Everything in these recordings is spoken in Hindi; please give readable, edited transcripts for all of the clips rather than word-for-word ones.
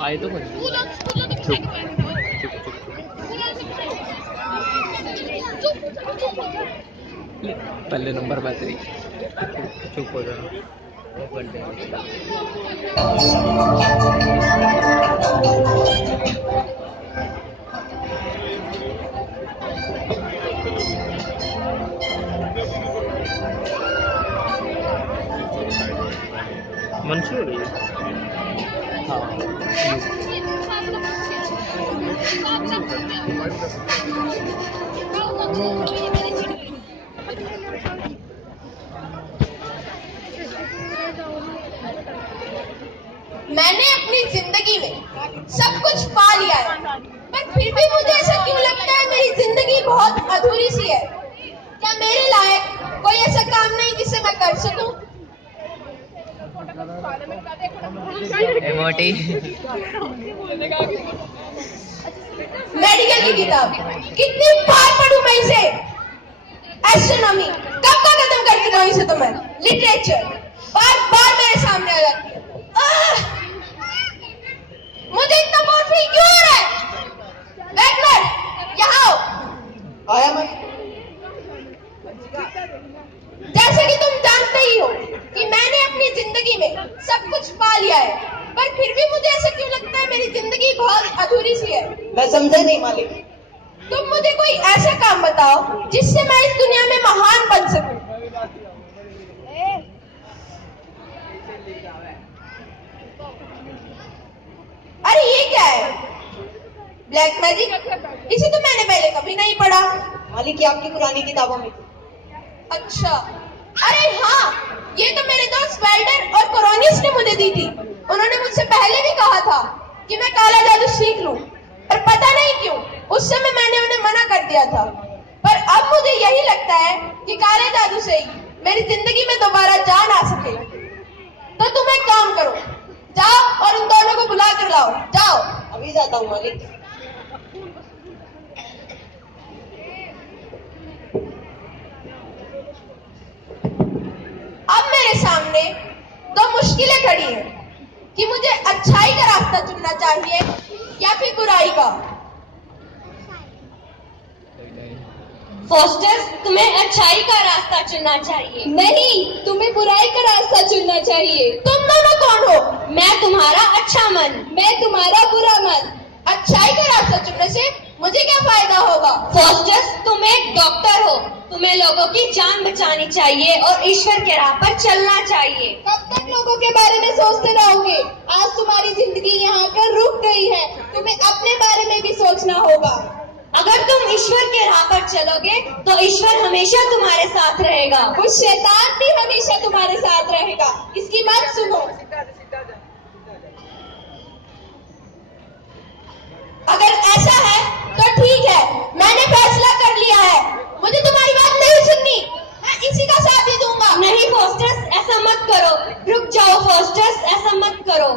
आए तो कुछ चुप चुप चुप पहले नंबर बात रही। चुप हो जाना। मंशूर है। मैंने अपनी जिंदगी में सब कुछ पा लिया है, पर फिर भी मुझे ऐसा क्यों लगता है मेरी जिंदगी बहुत अधूरी सी है। क्या मेरे लायक कोई ऐसा काम नहीं जिसे मैं कर सकूं? एमोटी मेडिकल की किताब कितनी बार पढ़ूं मैं इसे? एस्ट्रोनॉमी कब का खत्म कर चुका हूं इसे तो मैं। लिटरेचर बार बार मेरे सामने आ जाती है। मुझे इतना बोर फील क्यों हो रहा है? वैगनर, यहाँ आओ। आया मैं। जैसे कि तुम जानते ही हो कि मैंने अपनी जिंदगी में सब कुछ पा लिया है, पर फिर भी मुझे ऐसा क्यों लगता है मेरी जिंदगी बहुत अधूरी सी है। मैं समझा नहीं मालिक। तुम मुझे कोई ऐसा काम बताओ जिससे मैं इस दुनिया में महान बन सकूं। अरे ये क्या है? Black magic? इसे तो मैंने पहले कभी नहीं पढ़ा। मालिक ये आपकी पुरानी किताबों में। अच्छा, अरे हाँ, ये तो मेरे दोस्त वेल्डर और कोरोनियस ने मुझे दी थी। उन्होंने मुझसे पहले भी कहा था कि मैं काला जादू सीख लूं, पर पता नहीं क्यों उस समय मैंने उन्हें मना कर दिया था। पर अब मुझे यही लगता है कि काले जादू से ही मेरी जिंदगी में दोबारा जान आ सके। तो तुम एक काम करो, जाओ और उन दोनों को बुला कर लाओ। जाओ। अभी जाता हूँ मालिक। अब मेरे सामने दो मुश्किलें खड़ी हैं कि मुझे अच्छाई का रास्ता चुनना चाहिए या फिर बुराई का। फोस्टर, तुम्हें अच्छाई का रास्ता चुनना चाहिए। नहीं, तुम्हें बुराई का रास्ता चुनना चाहिए। तुम दोनों कौन हो? मैं तुम्हारा अच्छा मन। मैं तुम्हारा बुरा मन। अच्छाई का रास्ता चुनने से मुझे क्या फायदा होगा? फोस्टर्स, तुम एक डॉक्टर हो। तुम्हें लोगों की जान बचानी चाहिए और ईश्वर के राह पर चलना चाहिए। कब तक लोगों के बारे में सोचते रहोगे? आज तुम्हारी जिंदगी यहाँ पर रुक गई है, तुम्हें अपने बारे में भी सोचना होगा। अगर तुम ईश्वर के राह पर चलोगे तो ईश्वर हमेशा तुम्हारे साथ रहेगा। वो शैतान भी हमेशा तुम्हारे साथ रहेगा, इसकी बात सुनो। अगर ऐसा है तो ठीक है, मैंने फैसला कर लिया है। मुझे तुम्हारी बात नहीं सुननी, मैं इसी का साथ ही दूंगा। नहीं फोस्टर्स, ऐसा मत करो। रुक जाओ फोस्टर्स, ऐसा मत करो।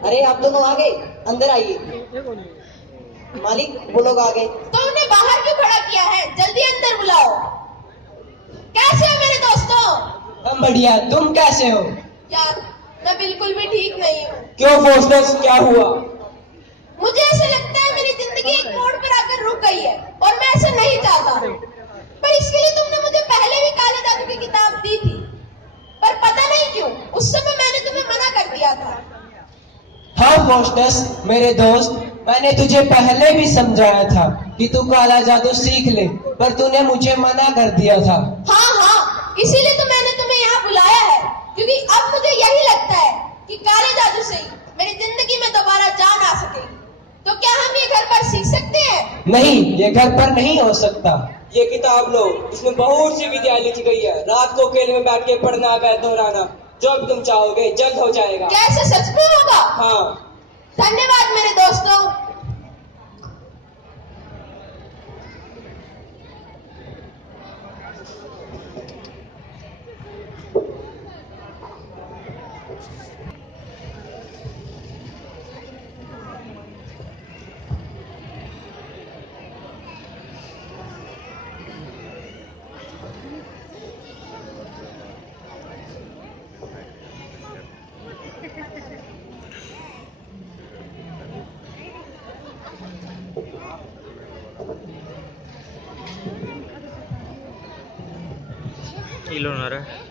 अरे आप दोनों आ गए, अंदर आइए। मालिक वो लोग आ गए। तो उन्हें बाहर क्यों खड़ा किया है? जल्दी अंदर बुलाओ। कैसे हो मेरे दोस्तों? हम बढ़िया, तुम कैसे हो? यार, मैं बिल्कुल भी ठीक नहीं हूँ। क्यों फोस्टर्स, क्या हुआ? मुझे ऐसा लगता है मेरी जिंदगी एक मोड़ पर आकर रुक गई है और मैं ऐसा नहीं चाहता। पर इसके लिए तुमने मुझे पहले भी काले जादू की किताब दी थी, पर पता नहीं क्यों उस समय मैंने तुम्हें मना कर दिया था। हाँ फोस्टर्स मेरे दोस्त, मैंने तुझे पहले भी समझाया था कि तू काला जादू सीख ले, पर तूने मुझे मना कर दिया था। हाँ, इसीलिए तो मैंने तुम्हें यहाँ बुलाया है, क्योंकि अब मुझे यही लगता है कि काले जादू से ही मेरी जिंदगी में दोबारा जान आ सके। तो क्या हम ये घर पर सीख सकते हैं? नहीं, ये घर पर नहीं हो सकता। ये किताब लो, इसमें बहुत सी विद्या लिखी गई है। रात को अकेले में बैठ के पढ़ना है, दोहराना, जो भी तुम चाहोगे जल्द हो जाएगा। क्या ऐसा सच में होगा? हाँ। धन्यवाद मेरे दोस्तों। फील होना रहा है।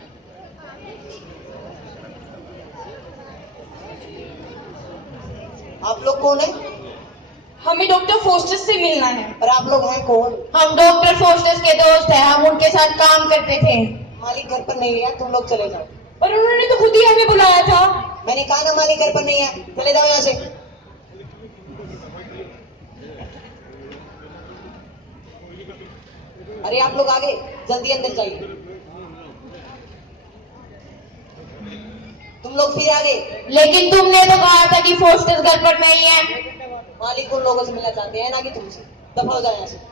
आप लोग कौन है? हमें डॉक्टर फोस्टस से मिलना है। और आप लोग हैं कौन? हम डॉक्टर फोस्टस के दोस्त हैं, हम उनके साथ काम करते थे। मालिक घर पर नहीं है, तुम लोग चले जाओ। और उन्होंने तो खुद ही हमें बुलाया था। मैंने कहा ना मालिक घर पर नहीं है, चले जाओ यहाँ से। अरे आप लोग आगे जल्दी अंदर जाइए। तुम लोग फिर आगे। लेकिन तुमने तो कहा था कि फोस्टस घर पर नहीं है। मालिक उन लोगों से मिलना चाहते हैं ना कि तुमसे। दफा हो जाए यहाँ से।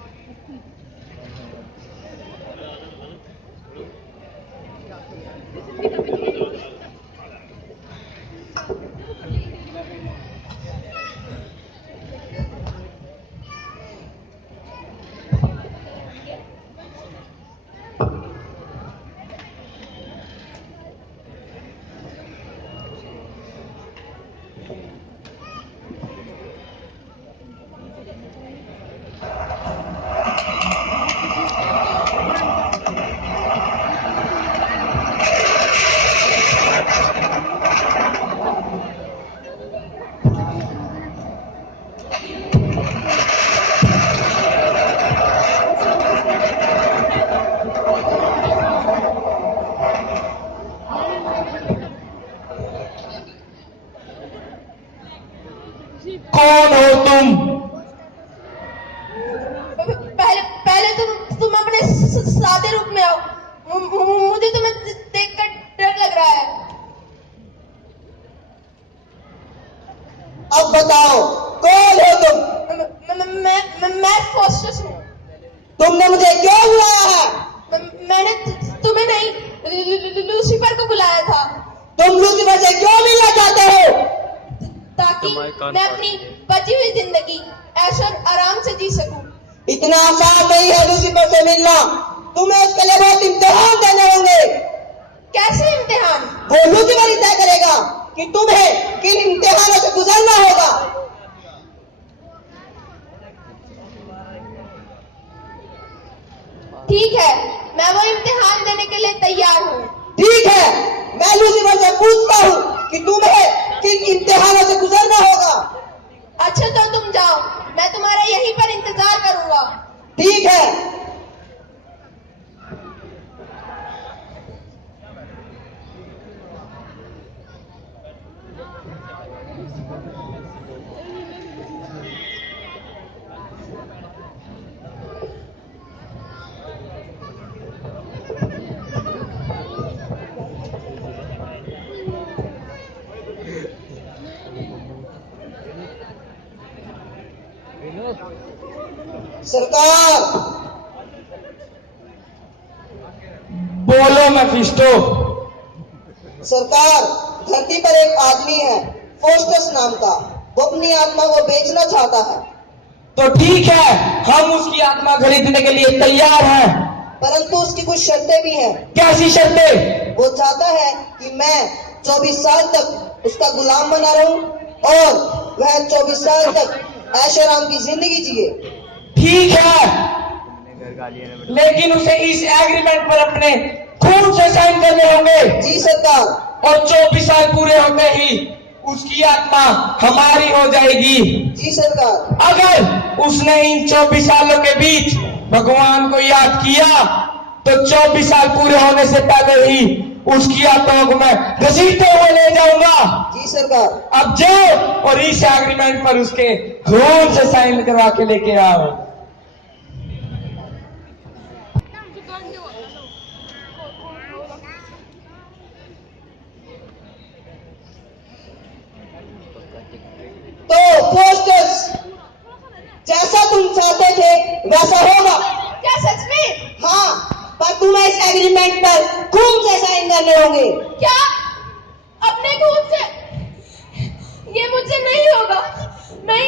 कौन हो तुम? पहले तुम अपने सादे रूप में आओ। मुझे तुम्हें देखकर डर लग रहा है। अब बताओ कौन हो तुम? मैं फोस्टस हूँ। तुमने मुझे क्यों बुलाया है? मैंने तुम्हें नहीं, लूसीफर को बुलाया था। तुम लूसीफर से क्यों मिलना चाहते हो? ताकि मैं अपनी बची हुई जिंदगी ऐश और आराम से जी सकूं। इतना आसान नहीं है लूसीफर से मिलना। तुम्हें उसके लिए बहुत इम्तिहान देने होंगे। कैसे इम्तिहान? वो लूसीफर ही तय करेगा कि तुम्हें किन इम्तिहानों से गुजरना होगा। ठीक है, मैं वो इम्तिहान देने के लिए तैयार हूँ। ठीक है, मैं लूसीफर से पूछता हूँ कि तुम्हें किन इम्तिहानों से गुजरना होगा। अच्छा तो तुम जाओ, मैं तुम्हारा यहीं पर इंतजार करूंगा। ठीक है। सरकार। बोलो मेफिस्टो। सरकार, धरती पर एक आदमी है फोस्टस नाम का। वो अपनी आत्मा को बेचना चाहता है। तो ठीक है, हम उसकी आत्मा खरीदने के लिए तैयार हैं। परंतु उसकी कुछ शर्तें भी हैं। कैसी शर्तें? वो चाहता है कि मैं 24 साल तक उसका गुलाम बना रहूं और वह 24 साल तक ऐशोआराम की जिंदगी जिए। ठीक है, लेकिन उसे इस एग्रीमेंट पर अपने खून से साइन करने होंगे। जी सरकार। और 24 साल पूरे होते ही उसकी आत्मा हमारी हो जाएगी। जी सरकार। अगर उसने इन 24 सालों के बीच भगवान को याद किया तो 24 साल पूरे होने से पहले ही उसकी आत्मा को मैं घसीटते हुए ले जाऊंगा। जी सरकार। अब जाओ और इस एग्रीमेंट पर उसके खून से साइन करवा के लेके आओ। तो फोस्टस, जैसा तुम चाहते थे वैसा होगा। क्या सच में? हाँ, पर तुम्हें इस एग्रीमेंट पर खून से साइन करने होंगे। क्या? अपने खून से? ये मुझसे नहीं होगा। मैं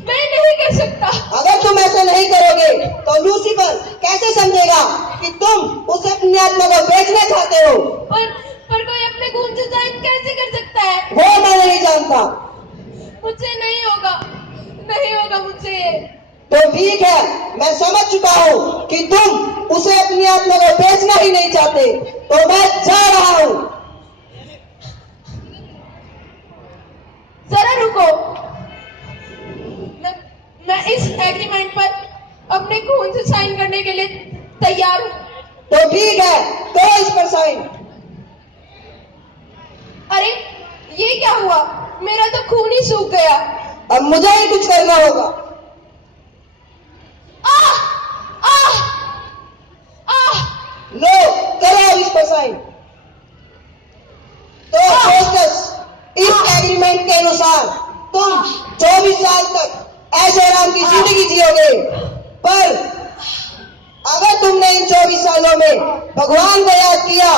नहीं कर सकता। अगर तुम ऐसा नहीं करोगे तो लूसीफर कैसे समझेगा कि तुम उसे अपनी आत्मा को बेचना चाहते हो? पर कोई अपने खून से साइन कैसे कर सकता है? वो मैं नहीं जानता। मुझसे नहीं होगा मुझसे ये। तो ठीक है, मैं समझ चुका हूँ कि तुम उसे अपनी आत्मा को बेचना ही नहीं चाहते। तो मैं जा रहा हूं। जरा रुको, मैं इस एग्रीमेंट पर अपने खून से साइन करने के लिए तैयार हूं। तो ठीक है, करो इस पर साइन। अरे ये क्या हुआ, मेरा तो खून ही सूख गया। अब मुझे ही कुछ करना होगा। आह आह आह लो, करो इस पर साइन। तो होस्टेस, इस एग्रीमेंट के अनुसार तुम 24 साल तक ऐशो आराम की जिंदगी जियोगे, पर अगर तुमने इन 24 सालों में भगवान को याद किया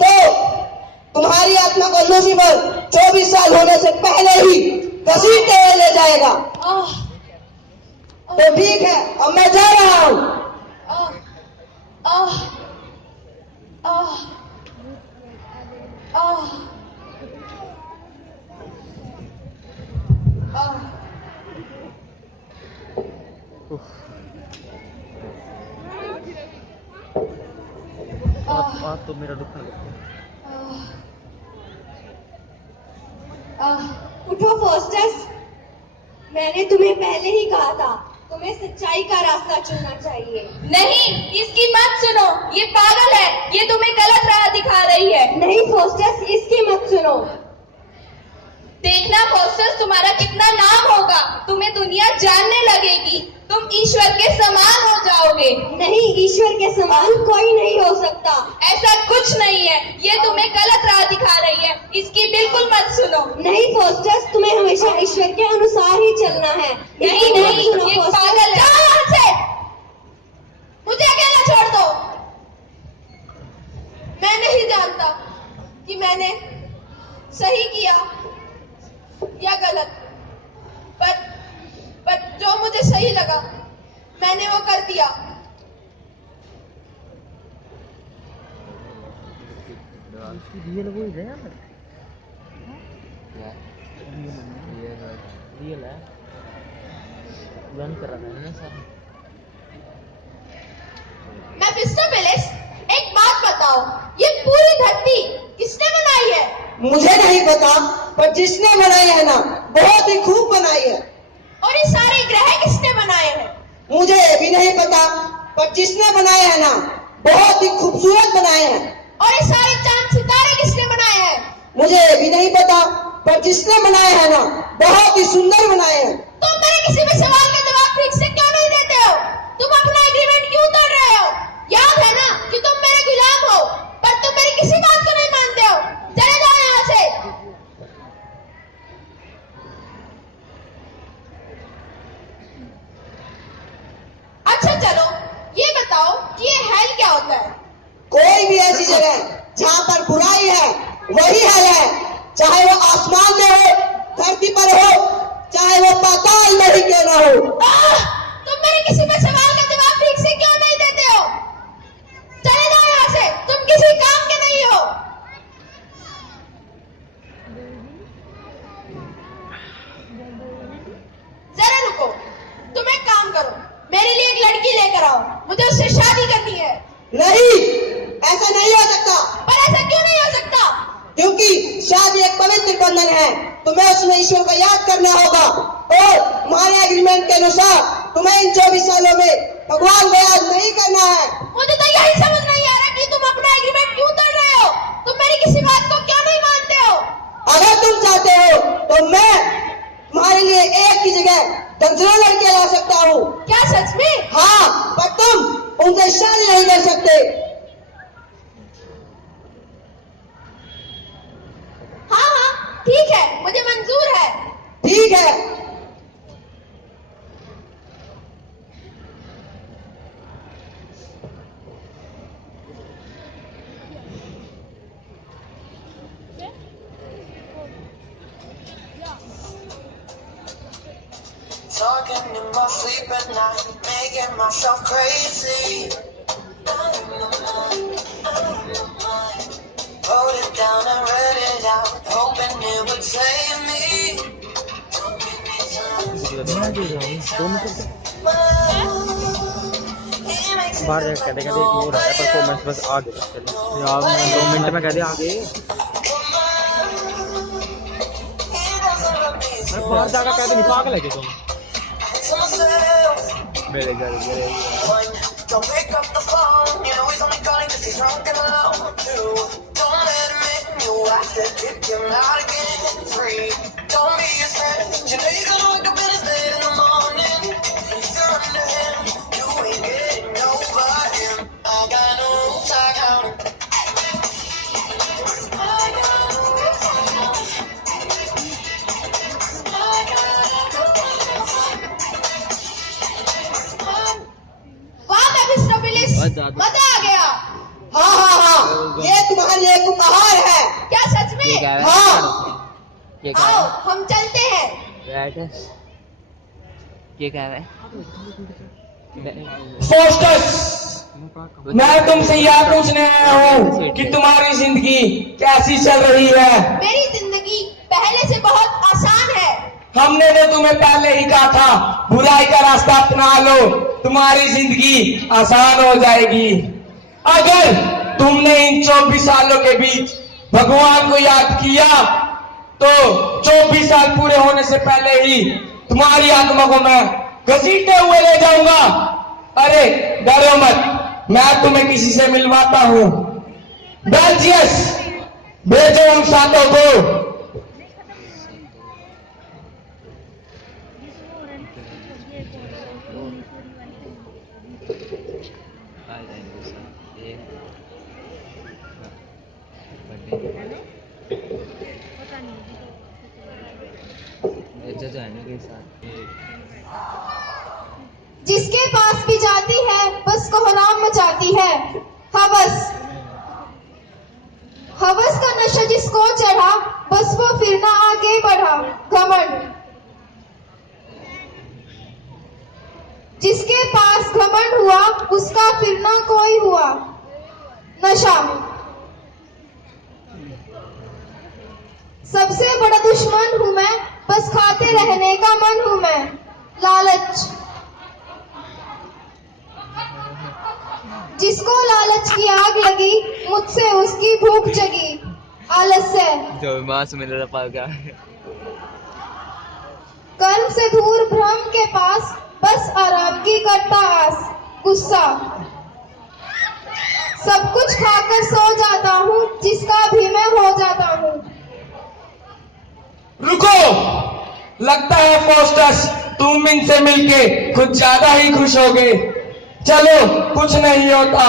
तो तुम्हारी आत्मा को लूसीफर 24 साल होने से पहले ही घसीटते हुए ले जाएगा। आह तो ठीक है, अब मैं जा रहा हूं। आह आह आह आह आह बात तो मेरा दुख है। उठो फोस्टर्स, मैंने तुम्हें पहले ही कहा था, तुम्हें सच्चाई का रास्ता चुनना चाहिए। नहीं, इसकी मत सुनो, ये पागल है, ये तुम्हें गलत राह दिखा रही है। नहीं फोस्टर्स, इसकी मत सुनो। देखना फोस्टर्स, तुम्हारा कितना नाम होगा, तुम्हें दुनिया जानने लगेगी, तुम ईश्वर के समान हो जाओगे। नहीं, ईश्वर के समान कोई नहीं हो सकता। ऐसा कुछ नहीं है, ये तुम्हें गलत राह दिखा रही है, इसकी बिल्कुल मत सुनो। नहीं फोस्टर्स, तुम्हें हमेशा ईश्वर के अनुसार ही चलना है। नहीं इसकी मत नहीं, सुनो ये फोस्टर्स। पागल है। जाओ यहाँ से, मुझे अकेला छोड़ दो। मैं नहीं जानता कि मैंने सही किया या गलत, पर जो मुझे सही लगा मैंने वो कर दिया। रियल है, रन कर रहा है ना सर। मेफिस्टोफेलिस, एक बात बताओ, ये पूरी धरती किसने बनाई है? मुझे नहीं पता, पर जिसने बनाई है ना, बहुत ही खूब बनाई है। और ये सारे ग्रह किसने बनाए हैं? मुझे भी नहीं पता, पर जिसने बनाए हैं ना, बहुत ही खूबसूरत बनाए हैं। और ये सारे चांद सितारे किसने बनाए हैं? मुझे भी नहीं पता, पर जिसने बनाए हैं ना, बहुत ही सुंदर बनाए हैं। तुम मेरे किसी भी सवाल का जवाब ठीक से क्यों नहीं देते हो? तुम अपना एग्रीमेंट क्यों तोड़ रहे हो? याद है ना कि तुम मेरे गुलाम हो, पर तुम मेरी किसी बात को नहीं मानते हो। चले जाओ यहाँ से। अच्छा चलो, ये बताओ कि ये हेल क्या होता है? कोई भी ऐसी जगह जहाँ पर बुराई है, वही हेल है। चाहे वो आसमान में हो, धरती पर हो, चाहे वो पाताल में ही क्यों ना हो। तुम मेरे किसी भी सवाल का जवाब ठीक से क्यों नहीं देते हो? चले जाओ यहाँ से, तुम किसी काम के नहीं हो। जरा रुको, तुम एक काम करो, मेरे लिए एक लड़की लेकर आओ, मुझे उससे शादी करनी है। नहीं, ऐसा नहीं हो सकता। पर ऐसा क्यों नहीं हो सकता? क्योंकि शादी एक पवित्र बंधन है, तुम्हें उसमें ईश्वर को याद करना होगा, और हमारे एग्रीमेंट के अनुसार तुम्हें इन 24 सालों में भगवान को याद नहीं करना है। मुझे तो यही समझ नहीं आ रहा कि तुम अपना एग्रीमेंट क्यों तोड़ रहे हो। तुम मेरी किसी बात को क्यों नहीं मानते हो? अगर तुम चाहते हो तो मैं तुम्हारे लिए एक की जगह दर्जनों लड़के ला सकता हूँ। क्या सच में? हाँ, पर तुम उनसे शादी नहीं कर सकते। हाँ हाँ ठीक है, मुझे मंजूर है। ठीक है। Talking in my sleep at night, making myself crazy. Out of my mind, out of my mind. Wrote it down and read it out, hoping it would save me. Don't give me time. He makes बाहर जाकर कहते कहते वो रहा है परफॉर्मेंस बस आगे चले यार 2 मिनट में कहते आगे बाहर जाकर कहते नहीं पागल है कि तुम मेरे घर Don't pick up the phone, you know he's only calling 'cause he's drunk and alone. 2, don't let him in, you have to kick him out again. 3, don't be his friend, you know you're gonna wake up in his bed in the morning. If you're under him, you ain't getting over him. I got no rules, I got 'em. I got no rules, I got 'em. I got no rules. वाह मेफिस्टोफेलिस, बहुत ज्यादा। मजा आ गया। हाँ हाँ हाँ, ये तुम्हारे लिए एक उपहार है। क्या सच ये में? क्या है हाँ। ये क्या आओ है हम चलते हैं। बैठ ये क्या है फोस्टस, मैं तुमसे यह पूछने आया हूँ कि तुम्हारी जिंदगी कैसी चल रही है। मेरी जिंदगी पहले से बहुत आसान है। हमने तो तुम्हें पहले ही कहा था बुराई का रास्ता अपना लो, तुम्हारी जिंदगी आसान हो जाएगी। अगर तुमने इन 24 सालों के बीच भगवान को याद किया तो 24 साल पूरे होने से पहले ही तुम्हारी आत्मा को मैं घसीटते हुए ले जाऊंगा। अरे डरो मत, मैं तुम्हें किसी से मिलवाता हूँ। बेल्जियस, भेजो उन सातों को। जिसके पास भी जाती है बस कोहराम मचाती है। हवस, हवस का नशा जिसको चढ़ा बस वो फिर ना आगे बढ़ा। घमंड, जिसके पास घमंड हुआ उसका फिर ना कोई हुआ। नशा, सबसे बड़ा दुश्मन हूं मैं, बस खाते रहने का मन हूं मैं। लालच, जिसको लालच की आग लगी मुझसे उसकी भूख जगी। आलस्य, जो मांस मिल रहा पागा कर्म से दूर भ्रम के पास बस आराम की करता आस। गुस्सा, सब कुछ खाकर सो जाता हूँ जिसका भी मैं हो जाता हूँ। रुको, लगता है फोस्टस तुम इनसे मिलके कुछ ज्यादा ही खुश हो गए। चलो, कुछ नहीं होता।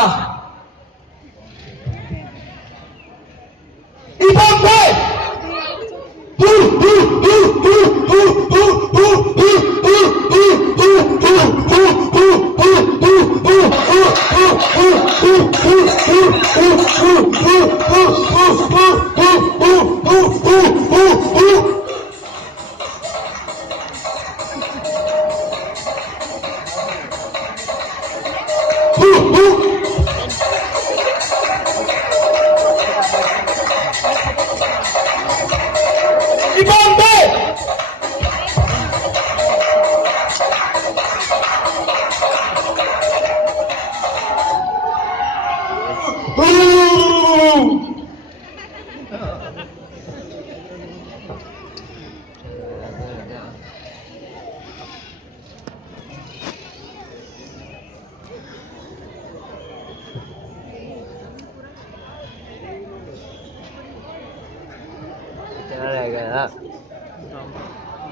चला रहेगा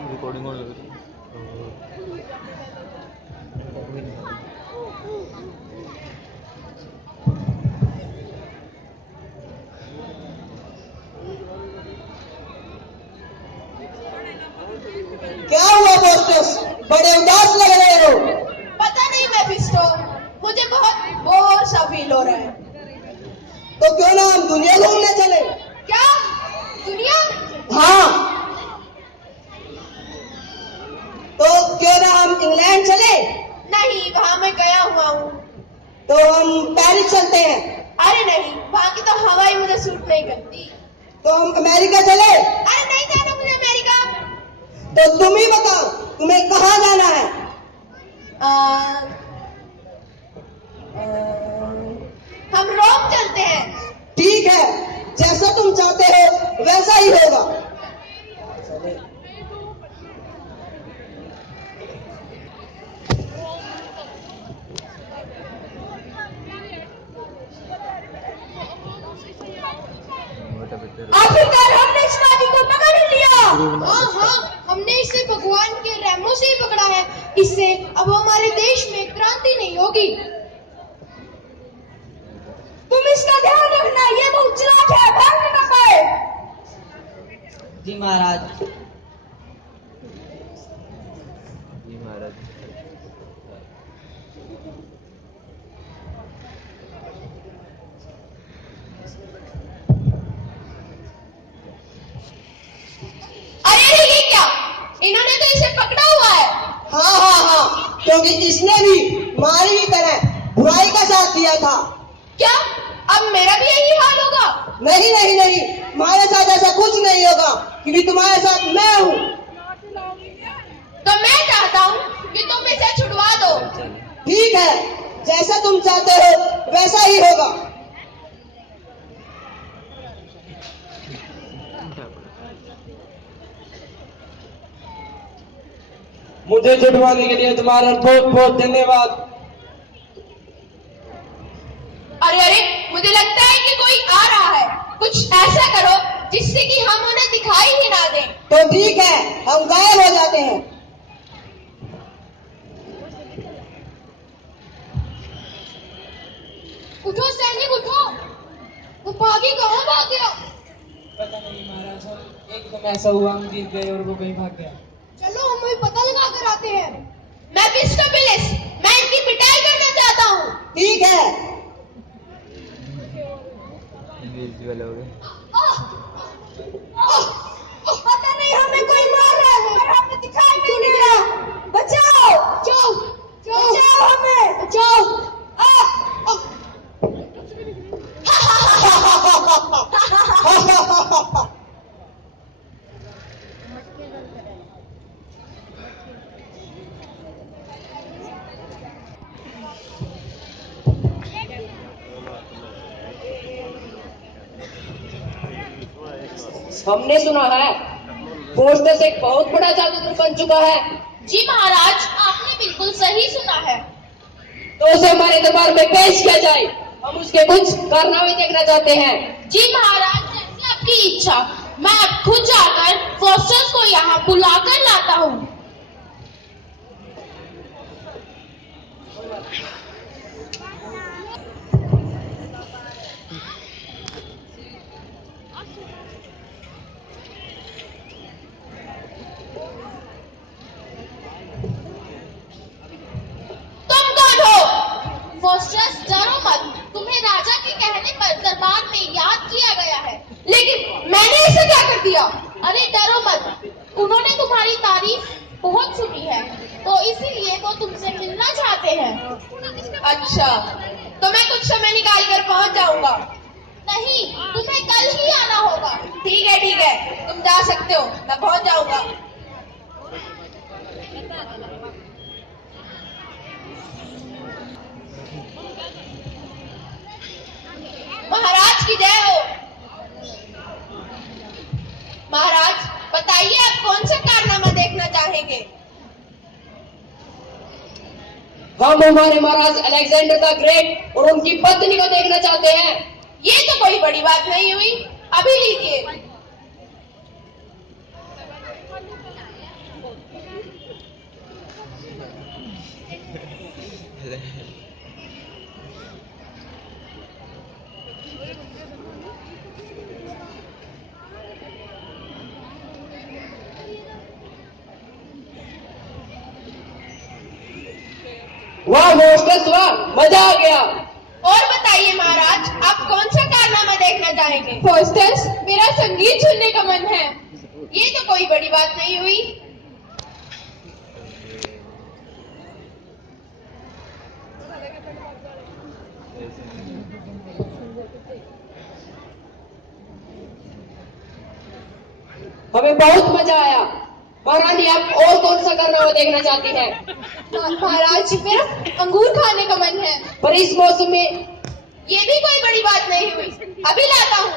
रिकॉर्डिंग होने लगी। क्या हुआ फोस्टस, बड़े उदास लग रहे हो? पता नहीं मेफिस्टो, मुझे बहुत बोर सा फील हो रहा है। तो क्यों ना हम दुनिया घूमने चले? क्या दुनिया? हाँ, तो क्यों ना हम इंग्लैंड चले? नहीं, वहाँ मैं गया हुआ हूँ। तो हम पेरिस चलते हैं। अरे नहीं, वहाँ की तो हवा ही मुझे सूट नहीं करती। तो हम अमेरिका चले? अरे नहीं जाना मुझे अमेरिका। तो तुम ही बताओ, तुम्हें कहाँ जाना है? हम रोम चलते हैं। ठीक है, जैसा तुम चाहते हो वैसा ही होगा। आखिरकार हमने इस नादी को पकड़ ही लिया। हाँ, हमने इसे भगवान के रहमों से ही पकड़ा है। इससे अब हमारे देश में क्रांति नहीं होगी। तुम इसका ध्यान रखना, ये बहुत चालाक है, भागने ना पाए। जी महाराज। जी महाराज। अरे ये क्या, इन्होंने तो इसे पकड़ा हुआ है। हाँ, क्योंकि इसने भी हमारी ही तरह बुराई का साथ दिया था। क्या अब मेरा भी यही हाल होगा? नहीं, हमारे साथ ऐसा कुछ नहीं होगा, क्योंकि तुम्हारे साथ मैं हूँ। तो मैं चाहता हूँ कि तुम इसे छुड़वा दो। ठीक है, जैसा तुम चाहते हो वैसा ही होगा। मुझे छुड़वाने के लिए तुम्हारा बहुत बहुत धन्यवाद। अरे, मुझे लगता है कि कोई आ रहा है। कुछ ऐसा करो जिससे कि हम उन्हें दिखाई ही ना दें। तो ठीक है, हम गायब हो जाते हैं। उठो सैनिक, उठो। वो बागी कहाँ भाग गया? पता नहीं महाराज, एकदम ऐसा हुआ हम जीत गए और वो कहीं भाग गया। चलो हम भी पता लगा कर आते हैं। मैं पिस्टोपिलिस, मैं इनकी पिटाई करना चाहता हूँ। ठीक है। विजुअल हो गए। पता नहीं हमें कोई मार रहा है, पर हमें दिखाई नहीं दे रहा। बचाओ, बचाओ हमें, बचाओ। हमने सुना है पोस्टस एक बहुत बड़ा जादूगर बन चुका है। जी महाराज, आपने बिल्कुल सही सुना है। तो उसे हमारे दरबार में पेश किया जाए, हम उसके कुछ कारनामे देखना चाहते हैं। जी महाराज, जैसे आपकी इच्छा। मैं अब खुद जाकर फोस्टर्स को यहाँ बुलाकर लाता हूँ। तुम कौन हो? फोस्टर्स, डरो मत। तुम्हें राजा के कहने पर दरबार में याद किया गया है। लेकिन मैंने इसे क्या कर दिया? अरे डरो मत, उन्होंने तुम्हारी तारीफ बहुत सुनी है, तो इसीलिए वो तुमसे मिलना चाहते हैं। अच्छा, तो मैं कुछ समय निकाल कर पहुंच जाऊंगा। नहीं, तुम्हें कल ही आना होगा। ठीक है, तुम जा सकते हो, मैं पहुंच जाऊंगा। महाराज की जय हो। महाराज, बताइए आप कौन सा कारनामा देखना चाहेंगे? हम हमारे महाराज अलेक्जेंडर द ग्रेट और उनकी पत्नी को देखना चाहते हैं। ये तो कोई बड़ी बात नहीं हुई, अभी लीजिए। वाह मोस्टस, वाह, मजा आ गया। और बताइए महाराज, आप कौन सा कारनामा देखना चाहेंगे? फोस्टर्स, मेरा संगीत सुनने का मन है। ये तो कोई बड़ी बात नहीं हुई। हमें बहुत मजा आया। महारानी आप और कौन सा कारनामा देखना चाहती हैं? महाराज मेरा अंगूर खाने का मन है। पर इस मौसम में ये भी कोई बड़ी बात नहीं हुई, अभी लाता हूँ।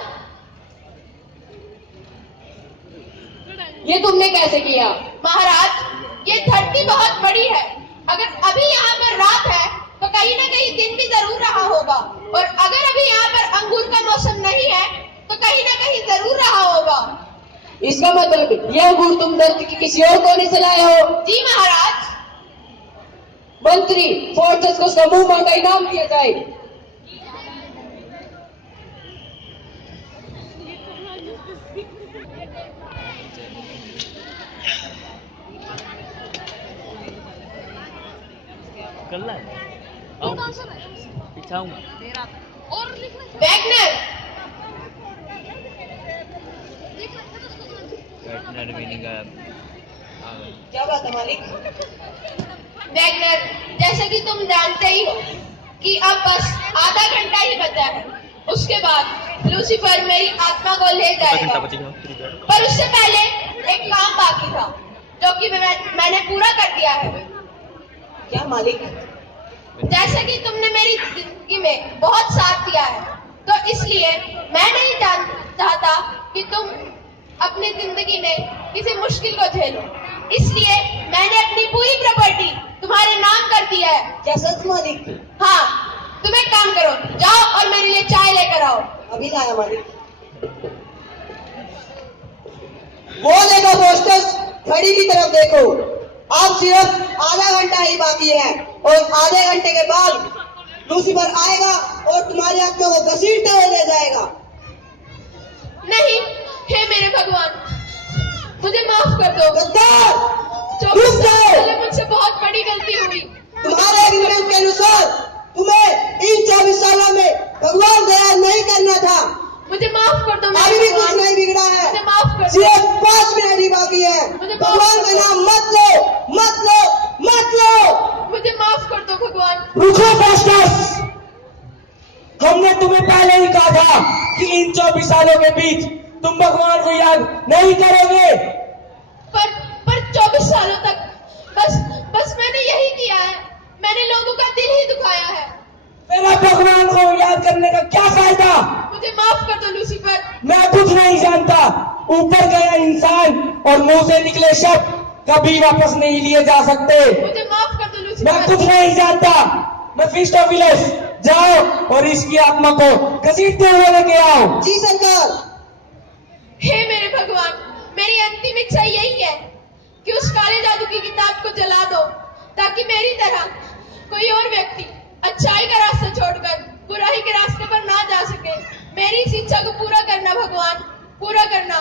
ये तुमने कैसे किया? महाराज ये धरती बहुत बड़ी है, अगर अभी यहाँ पर रात है तो कहीं ना कहीं दिन भी जरूर रहा होगा, और अगर अभी यहाँ पर अंगूर का मौसम नहीं है तो कहीं ना कहीं जरूर रहा होगा। इसका मतलब यह अंगूर तुम धरती की किसी और कोने से लाए हो? जी महाराज। मंत्री, फोर्सेस को समूह मांग का इनाम दिया जाए। कल्ला है पिछाऊंगा वैगनर, क्या बात है मालिक? वैगनर, जैसे कि तुम जानते ही हो कि अब बस आधा घंटा ही बचा है, उसके बाद लूसीफर मेरी आत्मा को ले जाएगा। पर उससे पहले एक काम बाकी था जो कि मैंने पूरा कर दिया है। क्या मालिक? जैसे कि तुमने मेरी जिंदगी में बहुत साथ दिया है, तो इसलिए मैं नहीं चाहता कि तुम अपनी जिंदगी में किसी मुश्किल को झेलो, इसलिए मैंने अपनी पूरी प्रॉपर्टी तुम्हारे नाम कर दिया है। क्या सच मालिक? हाँ, तुम एक काम करो, जाओ और मेरे लिए चाय लेकर आओ। अभी लाया मालिक। वो देखो पोस्टर्स, घड़ी की तरफ देखो, अब सिर्फ आधा घंटा ही बाकी है और आधे घंटे के बाद लूसीफर आएगा और तुम्हारी आत्मा को घसीटते हुए ले जाएगा। नहीं, हे मेरे भगवान, मुझे माफ कर दो। गद्दार, 24 रुक साल जाओ। पहले मुझसे बहुत बड़ी गलती हुई। तुम्हारे एग्रीमेंट के अनुसार तुम्हें इन 24 सालों में भगवान को याद नहीं करना था। मुझे माफ कर दो मेरे अभी भी कुछ भगवान। नहीं बिगड़ा है, मुझे माफ कर दो। सिर्फ 5 मिनट ही बाकी है। मुझे माफ भगवान का नाम मत लो, मत लो, मत लो। मुझे माफ कर दो भगवान। रुको पोस्टर्स, हमने तुम्हें पहले ही कहा था कि इन 24 सालों के बीच तुम भगवान को याद नहीं करोगे। पर 24 सालों तक बस मैंने यही किया है, मैंने लोगों का दिल ही दुखाया है। मेरा भगवान को याद करने का क्या फायदा? मुझे माफ कर दो लूसीफर। मैं कुछ नहीं जानता। ऊपर गया इंसान और मुंह से निकले शब्द कभी वापस नहीं लिए जा सकते। मुझे माफ कर दो मैं लूसीफर। कुछ नहीं जानता। मेफिस्टोफेलेस, जाओ और इसकी आत्मा को घसीटते हुए लेके आओ। जी सरकार। हे मेरे भगवान, मेरी अंतिम इच्छा यही है कि उस काले जादू की किताब को जला दो, ताकि मेरी तरह कोई और व्यक्ति अच्छाई का रास्ता छोड़कर बुराई के रास्ते पर ना जा सके। मेरी इस इच्छा को पूरा करना भगवान, पूरा करना।